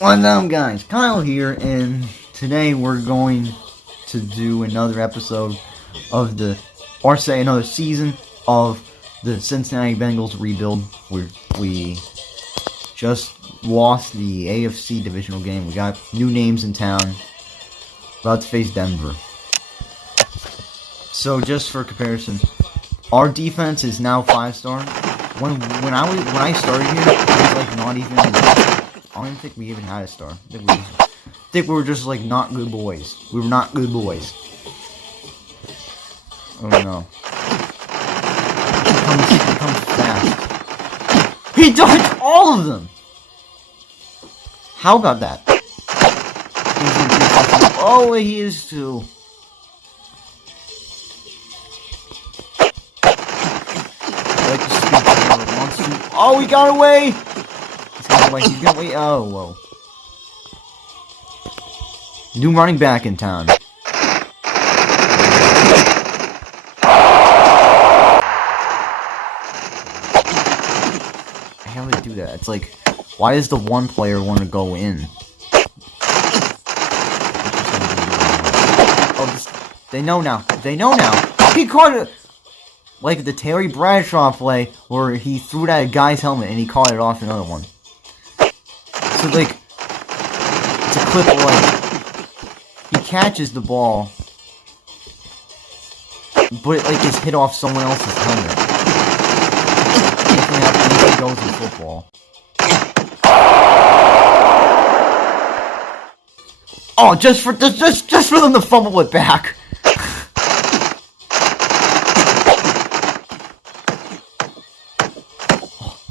What's up, guys? Kyle here, and today we're going to do another episode of another season of the Cincinnati Bengals Rebuild, where we just lost the AFC divisional game. We got new names in town, about to face Denver. So, just for comparison, our defense is now 5-star. When I started here, it was like not even. I don't even think we even had a star. I think we were just like not good boys. We were not good boys. Oh no! He comes fast. He dodged all of them. How about that? Oh, he is too. Oh, he got away! He's gonna wait. Oh, whoa. New running back in town. How do they do that? It's like, why does the one player want to go in? Oh, they know now. They know now. He caught it! Like the Terry Bradshaw play, where he threw it at a guy's helmet and he caught it off another one. So, like, it's a clip of, like, he catches the ball, but it, like, is hit off someone else's helmet. Anything goes in football. Oh, just for them to fumble it back.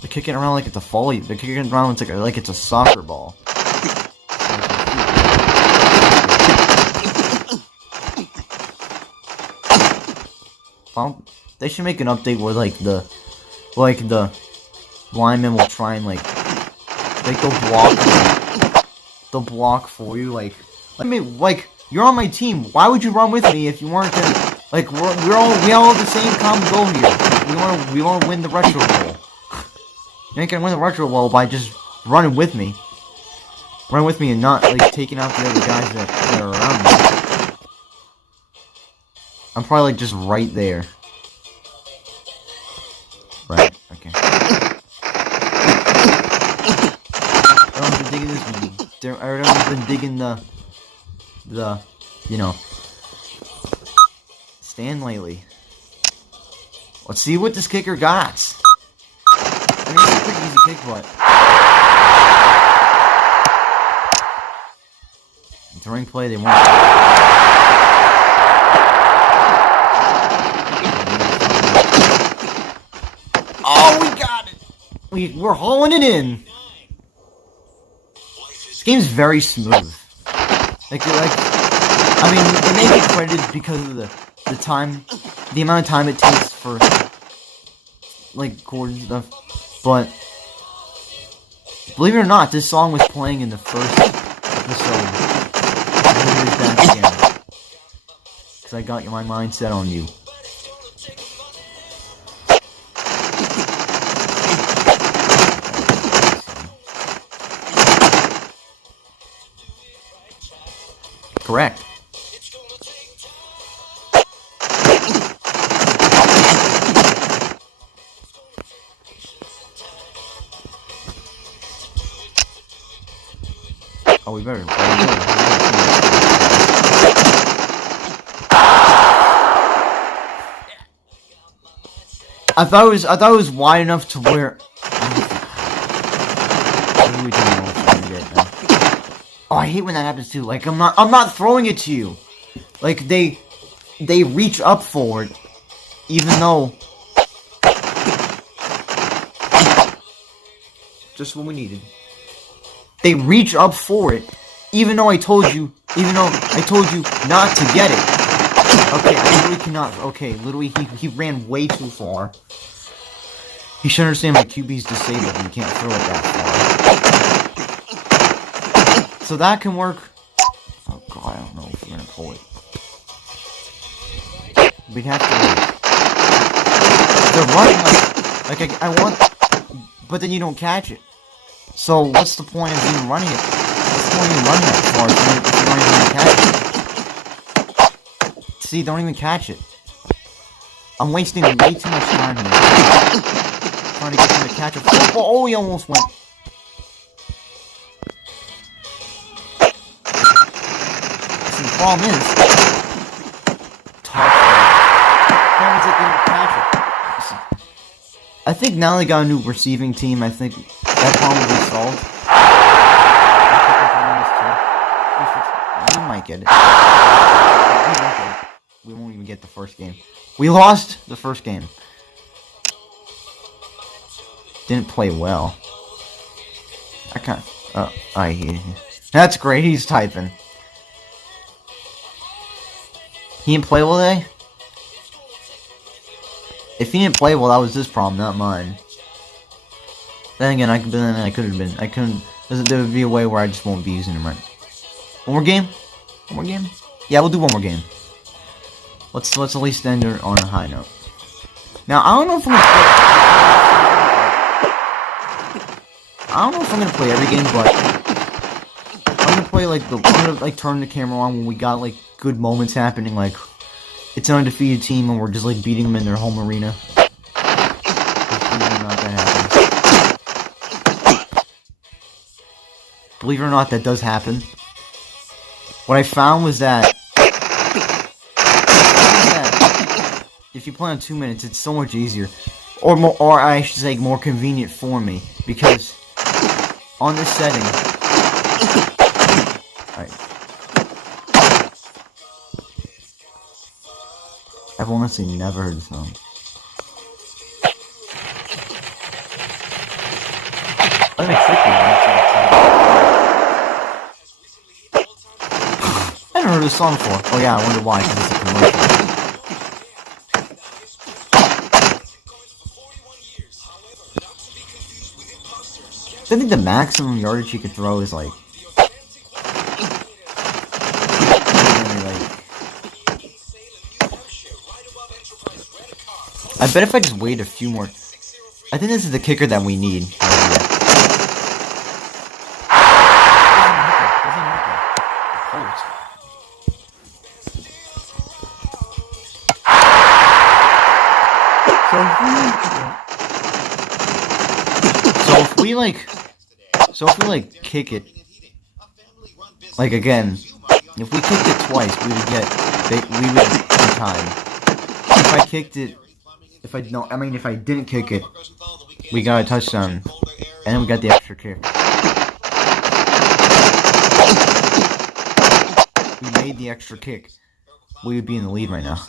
Kicking around like it's a volley. They're kicking around like it's a soccer ball. They should make an update where the linemen will try and like they'll block for you. Like you're on my team. Why would you run with me if you weren't gonna like we all have the same common goal here. We want to win the Retro Bowl. You ain't gonna win the Retro Bowl by just running with me. Run with me and not, like, taking out the other guys that are around me. I'm probably, like, just right there. Right, okay. Everyone's been digging this. Everyone's been digging the, you know, stand lately. Let's see what this kicker got. I mean, it's a pretty easy kick, but throwing play, they want. Oh, we got it! We're hauling it in. This game's very smooth. I mean, it may be credited because of the amount of time it takes for like chords and stuff. But, believe it or not, this song was playing in the first episode. Because I got my mind set on you. Correct. Oh, we better. I thought it was wide enough to where. Oh, I hate when that happens too. Like I'm not throwing it to you. Like they reach up for it, even though. Just what we needed. They reach up for it, even though I told you not to get it. Okay, I literally cannot. Okay, literally, he ran way too far. He should understand my QB's disabled and you can't throw it that far. So that can work. Oh god, I don't know if we're gonna pull it. We'd have to. They're running like I want, but then you don't catch it. So what's the point of even running it? It's not even run that far if you don't even catch it. See, don't even catch it. I'm wasting way too much time here. Trying to get him to catch a football. Oh, he almost went. See, the problem is, I think now they got a new receiving team. I think that problem will be solved. We might get it. We won't even get the first game. We lost the first game. Didn't play well. I can't. That's great. He's typing. He didn't play well today? If he didn't play well, that was his problem, not mine. Then again, I could have been. I couldn't. There would be a way where I just won't be using him right. One more game? One more game? Yeah, we'll do one more game. Let's at least end on a high note. Now, I don't know if I'm gonna play every game, but I'm gonna play I'm gonna turn the camera on when we got like good moments happening, like it's an undefeated team and we're just like beating them in their home arena. Believe it or not, that does happen. What I found was that if you play on 2 minutes, it's so much easier, or I should say, more convenient for me, because on this setting, I've honestly never heard the song. I haven't heard this song before. Oh yeah, I wonder why, because it's a commercial. I think the maximum yardage you could throw is like... I bet if I just wait a few more... I think this is the kicker that we need. So if we kick it, like again, if we kicked it twice, we would be time. If I kicked it, if I didn't kick it, we got a touchdown, and then we got the extra kick. We made the extra kick. We would be in the lead right now.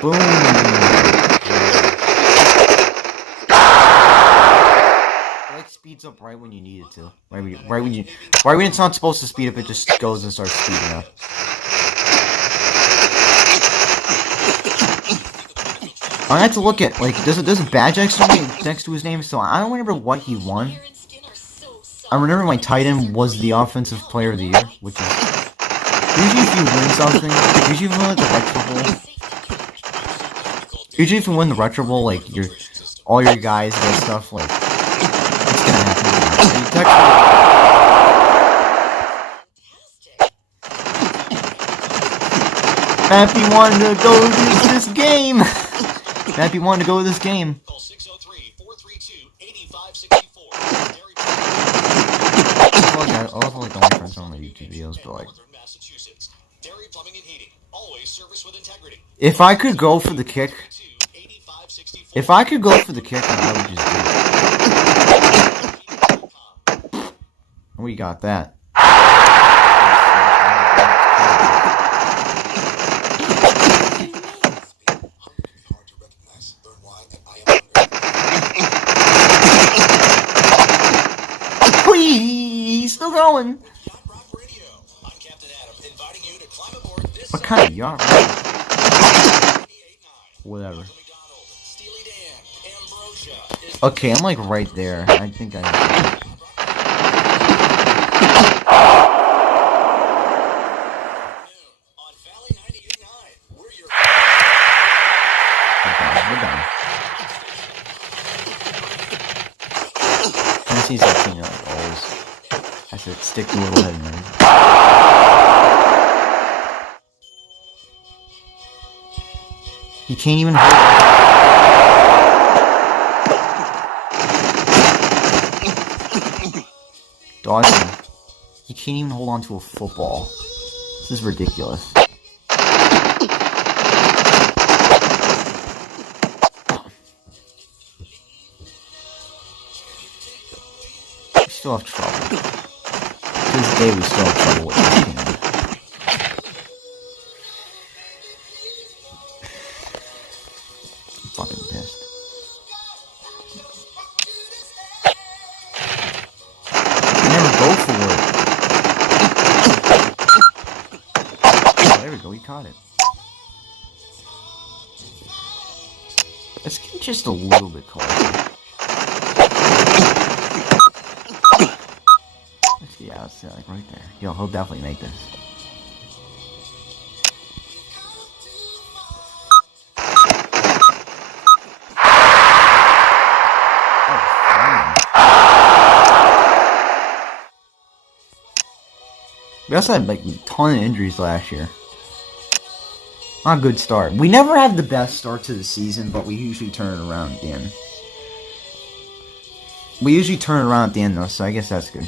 Boom. Speeds up right when you need it to. Right when it's not supposed to speed up, it just goes and starts speeding up. I have to look at there's a badge next to his name, so I don't remember what he won. I remember my tight end was the offensive player of the year, which is usually if you win something, usually if you win the Retro Bowl. Usually if you win the Retro Bowl, all your guys get stuff Happy wanted to go to this game. Happy wanted to go to this game. I also like all my friends on my YouTube videos, but if I could go for the kick, I would just do it. We got that. He's still going. What kind of yarn? Whatever. Okay, I'm right there. I think I... Tennessee's like, you know, like always has to stick the little head in there. He can't even hold it. Dawson. He can't even hold on to a football. This is ridiculous. We still have trouble. To this day, we still have trouble with this team. I'm fucking pissed. I never go for it. Oh, there we go, he caught it. Let's get just a little bit closer. Yeah, it's like right there. Yo, he'll definitely make this. We also had like a ton of injuries last year. Not a good start. We never have the best start to the season, but we usually turn it around at the end. We usually turn it around at the end though, so I guess that's good.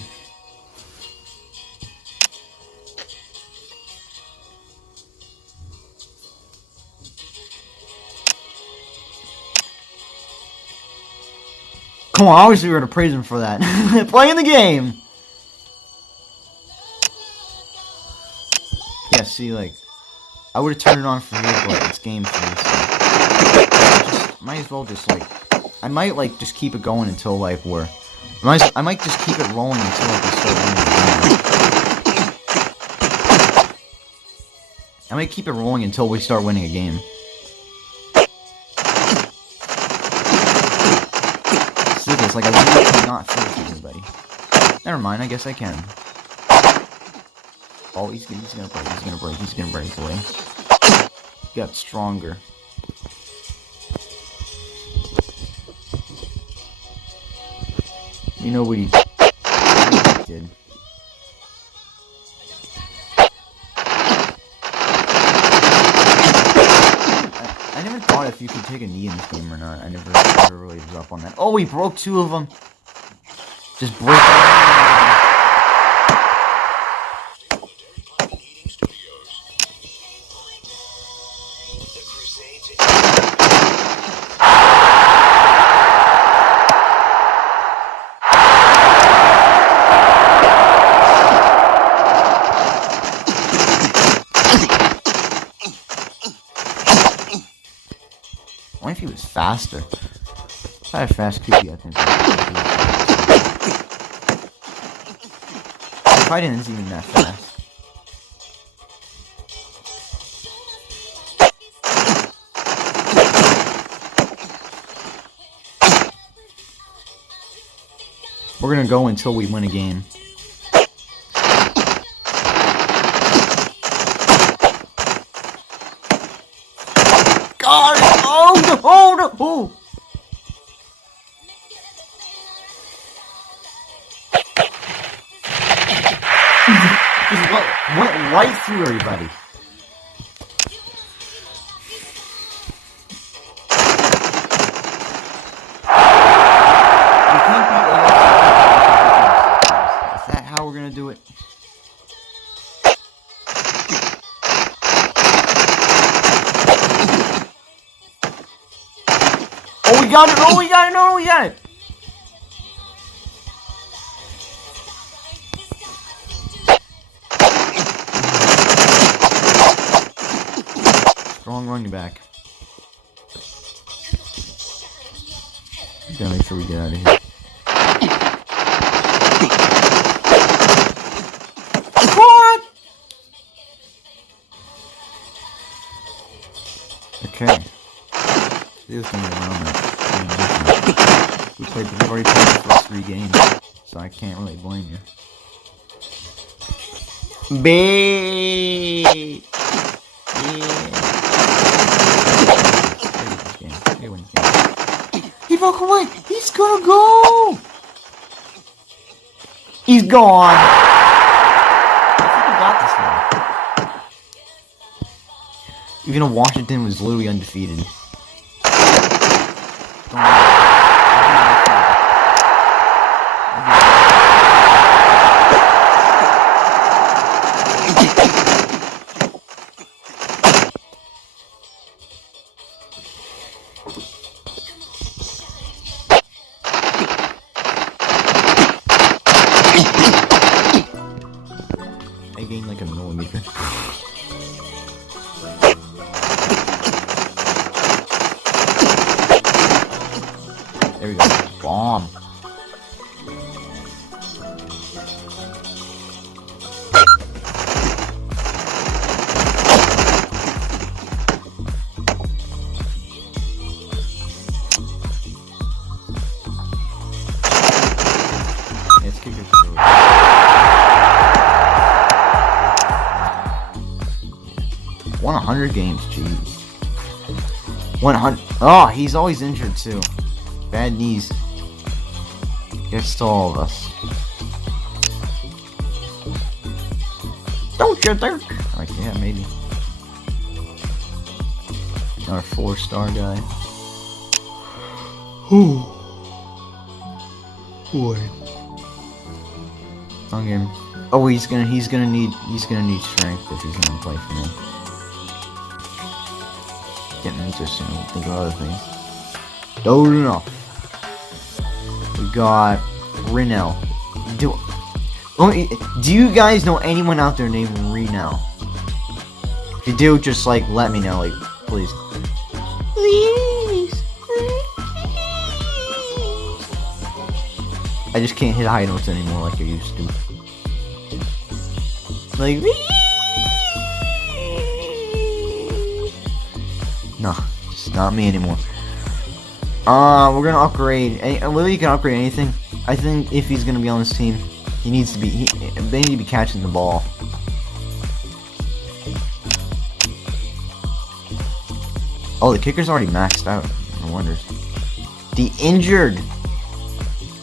Come on, obviously we're gonna praise him for that. Playing the game! Yeah, see, like, I would've turned it on for you, but it's game 3, so... might as well just, like... I might, like, just keep it going until, like, we're... I might just keep it rolling until, like, we start winning a game. I might keep it rolling until we start winning a game. It's like, I really cannot finish anybody. Never mind, I guess I can. Oh, he's gonna break, he's gonna break away. He got stronger. You know what he did. I never thought if you could take a knee in this game or not. I never really was up on that. Oh, he broke 2 of them. Just break it. I wonder if he was faster. If I had a fast QB, I think. Tight end isn't even that fast. We're gonna go until we win a game. God! Oh no! Oh no! Oh! Just went right through everybody. We can't beat AFC. Is that how we're gonna do it? Oh, we got it! Oh, we got it! No, we got it! Strong running back. Gotta make sure we get out of here. What? Okay. This is gonna be around that. We've already played the first 3 games, so I can't really blame you. B. He broke away. He's gonna go. He's gone. I think we got this one. Even though Washington was literally undefeated. I gained like a millimeter. There we go. Bomb. Let's kick it through. 100 games, jeez. 100. Oh, he's always injured too. Bad knees. Gets to all of us. Don't you think? Like, yeah, maybe. Our 4-star guy. Ooh. Boy. Okay. Oh, he's gonna need strength if he's gonna play for me. Getting interesting. We'll think of other things. Don't enough. We got Renell. Do you guys know anyone out there named Renell? If you do, just like let me know, like please. Please. I just can't hit high notes anymore like I used to. Like no, it's not me anymore. We're gonna upgrade. Literally, you can upgrade anything. I think if he's gonna be on this team, he needs to be. They need to be catching the ball. Oh, the kicker's already maxed out. No wonders. The injured.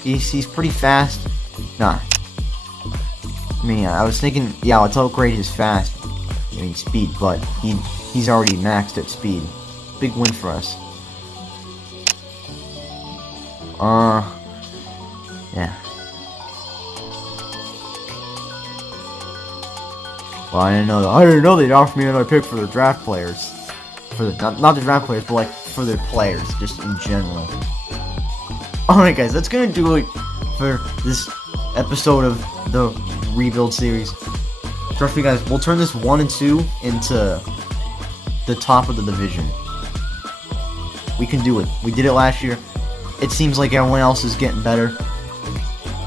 He's pretty fast. Nah. I mean, I was thinking, yeah, let's upgrade his fast. I mean, speed, but he's already maxed at speed. Big win for us. Yeah. Well, I didn't know they'd offer me another pick for their draft players. For the not the draft players, but like for their players, just in general. Alright guys, that's gonna do it for this episode of the Rebuild series. Trust me guys, we'll turn this 1 and 2 into the top of the division. We can do it. We did it last year. It seems like everyone else is getting better.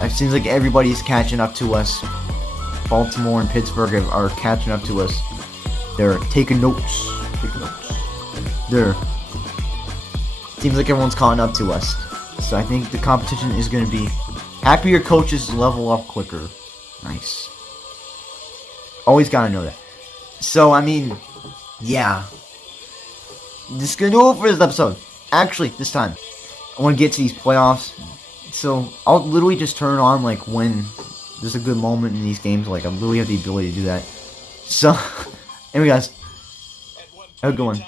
It seems like everybody's catching up to us. Baltimore and Pittsburgh are catching up to us. They're taking notes. Seems like everyone's caught up to us. So I think the competition is going to be happier coaches level up quicker. Nice. Always got to know that. So, I mean, yeah. This is going to do it for this episode. Actually, this time, I want to get to these playoffs. So, I'll literally just turn on, like, when there's a good moment in these games. Like, I literally have the ability to do that. So, anyway, guys. Have a good one.